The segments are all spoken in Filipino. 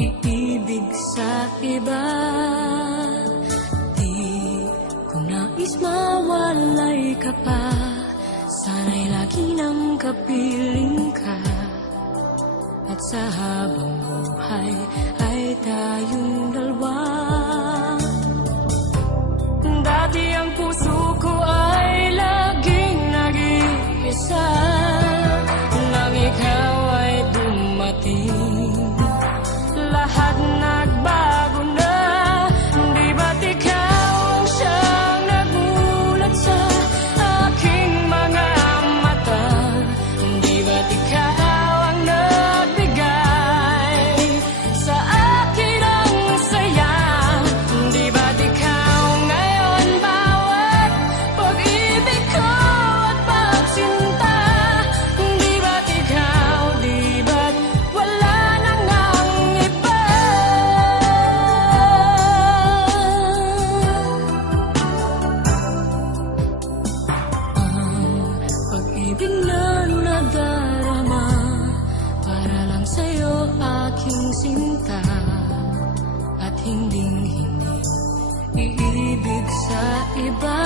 iibig sa iba. Di ko nais mawalay ka pa, sana'y lagi nang kapiling ka. At sa habang buhay ay tayong dalawa. Dati ang puso ko ay laging nag-iisa, nang ikaw ay dumating, lahat nagbago na. Di ba't ikaw ang siyang nagulat sa aking mga mata? Di ba't ikaw ang nagbigay sa akin ang saya? Di ba't ikaw ngayon bawat pag-ibig ko at pagsinta? Di ba't ikaw, di ba't wala nang ang iba? Ang pag-ibig na nadarama para lang sa'yo aking sinta, at hinding-hindi iibig sa iba.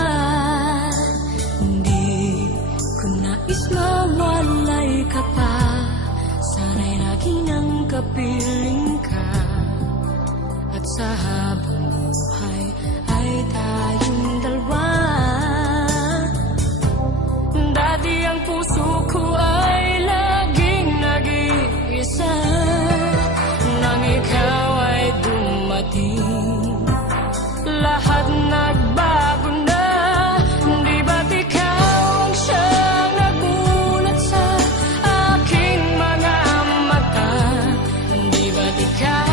Hindi ko nais mawalay ka pa, sana'y lagi nang kapiling ka. At sa habang buhay ay tayong dalawa. Dati ang puso ko ay laging nag-iisa, nang ikaw ay dumating, lahat nagbago na. Di ba't ikaw ang siyang nagulat sa aking mga mata? Di ba't ikaw